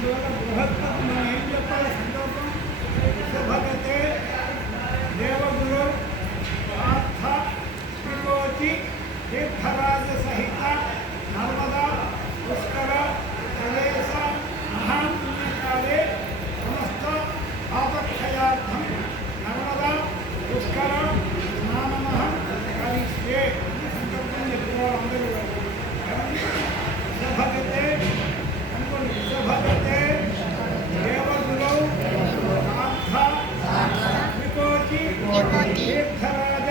అందువల్ల బృహత్పతి మనం ఏం చెప్పాలి సంకల్పం భగతే దేవగురు పార్థ త్రికోటి తీర్థరాజ సహిత నర్మదా పుష్కర ప్రదేశ మహాపుణ్యకాలే సమస్త ఆపక్షయార్థం నర్మదా పుష్కర స్నానమహం కరిష్యే సంకల్పం చెప్పుకోవాలి అందరూ భగతే అనుకోండి భగతే దేవగురౌ పార్థ త్రికోటి తీర్థరాజ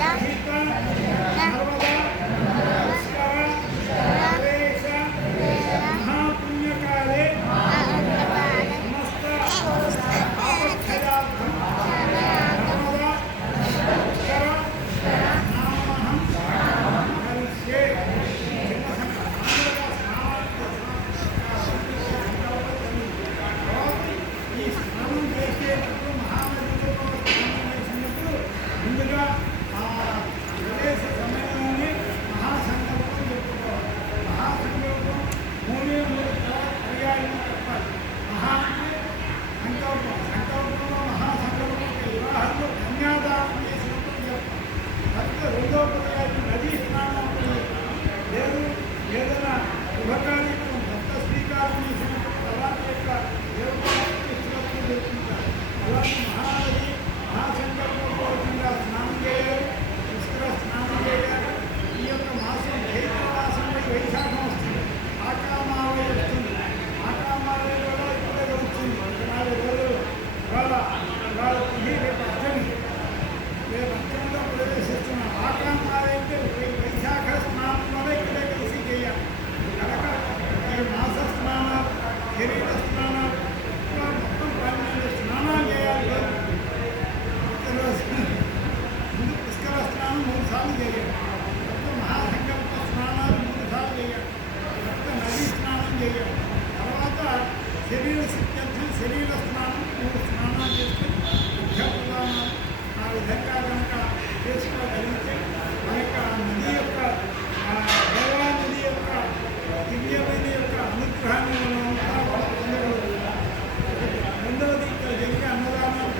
సహిత నర్మదా పుష్కర ప్రదేశ మహాపుణ్యకాలే సమస్త ఆపక్షయార్థం నర్మదా పుష్కర స్నానమహం కరిష్యే. ఈ స్నానం చేసేటప్పుడు మహానదిలో స్నానం చేసినప్పుడు ముందుగా ఆ ప్రదేశ సమయంలోనే మహాసంకల్పం చెప్పుకోవాలి. మహాసంకల్పం మూడే మూడు పర్యాయం చెప్పాలి. మహా అంటే సంకల్పం, సంకల్పంలో మహాసంకల్పం వివాహంలో కన్యాదానం చేసినప్పుడు చెప్పాలి. తర్వాత రెండో పర్యాయం నదీ స్నానం లేదు ఏదైనా శుభకార్యక్రమం భక్త స్వీకారం చేసినప్పుడు అలాంటి యొక్క దేవతలకు ఇచ్చినప్పుడు చెప్తుంటారు. అలాంటి మహానది మహాసంకల్పపూర్వకంగా స్నానం చేయాలి, పుష్కర స్నానం చేయాలి. ఈ యొక్క మాసం చైత్రమాసంలో వైశాఖం వస్తుంది, ఆకామావై వస్తుంది. ఆకామావై కూడా ఇప్పుడే వస్తుంది. 4 రోజులు వాళ్ళ తిథి రేపు అష్టమి, రేపు అష్టమిలో ప్రవేశిస్తున్నాం. ఆకామావై అంటే వైశాఖ స్నానంలోనే ఇక్కడే కలిసి చేయాలి. కనుక ఈ మాస స్నానాలు, శరీర స్నానాలు మొత్తం 12 స్నానాలు చేయాలి. ముందు పుష్కర స్నానం 3 సార్లు చేయాలి. తర్వాత మహాసంకల్ప స్నానాలు 3 సార్లు చేయాలి. తర్వాత నదీ స్నానం చేయాలి. తర్వాత శరీర సిద్ధ్యర్థం శరీర స్నానం 3 స్నానాలు చేస్తే ముఖ్య ప్రధానాలు ఆ విధంగా కనుక చేసుకోగలిగితే మన యొక్క నది యొక్క దేవా నది యొక్క దివ్యమైన యొక్క అనుగ్రహాన్ని మనం పొందగలుగుతాం. రెండవది ఇక్కడ జరిగే అన్నదానం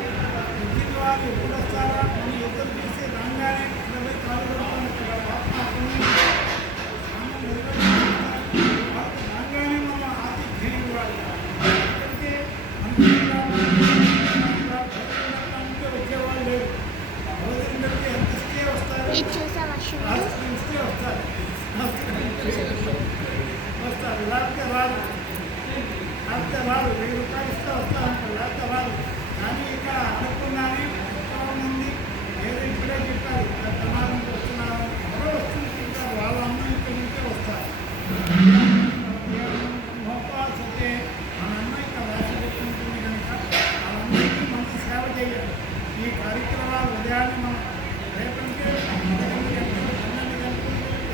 ఇంటి వారు ఎప్పుడు వస్తారా మనం ఎదురు చేసి రాగానే ఇక్కడ పాల్గొంటాం. రాగానే మనం ఆతిథ్యం ఇవ్వాలి. ఎందుకంటే మనకి వచ్చేవాళ్ళు లేరు. భోజనం పెడితే ఎంత ఇస్తే వస్తారు, ఇస్తే వస్తారు, లేకపోతే రాదు. 1000 రూపాయలు ఇస్తే వస్తారంటారు, లేకపోతే రాదు. కానీ ఇక్కడ అనుకున్నానే ఎంతోమంది ఏదో ఇప్పుడే చెప్పారు ప్రమాదంకి వస్తున్నారు, ఎవరో వస్తుంటారు, వాళ్ళ అమ్మ ఇక్కడి నుంచే వస్తారు. మోపాల్సే మన అమ్మ ఇక్కడ రాసి పెట్టుకుంటుంది కనుక వాళ్ళందరికీ మంచి సేవ చేయాలి. ఈ కార్యక్రమాలు ఉదయాన్నే మనం రేపటికే 12 గంటలకు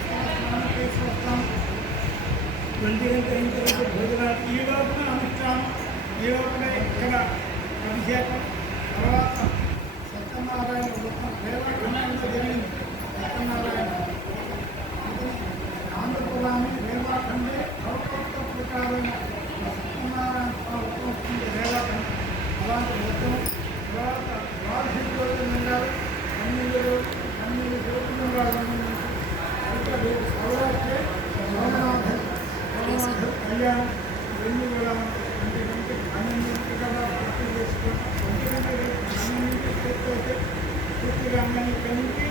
స్నానం చేసి వస్తాం. 20 గంటల అయిన తర్వాత భోజనాలు, ఈ లోపల అనుష్ఠానం, ఈ లోపల ఇక్కడ అభిషేకం, తర్వాత సత్యనారాయణ వ్రతం రేవాఖండంలో జరిగింది. సత్యనారాయణ ఆంధ్రపురాన్ని రేవాఖండే అవకొత్త ప్రకారం సత్యనారాయణ వ్రతం వస్తుంది రేవాఖండం. అలాంటి వ్రతం తర్వాత రాజశేఖరం గారు 12 రోజులు ఇంకా రేపు సౌరాష్ట్రే సోమనాథ కళ్యాణం 2 వేల 12 కదా పూర్తి చేసుకొని 12 పూర్తిగా అన్నీ కలిపి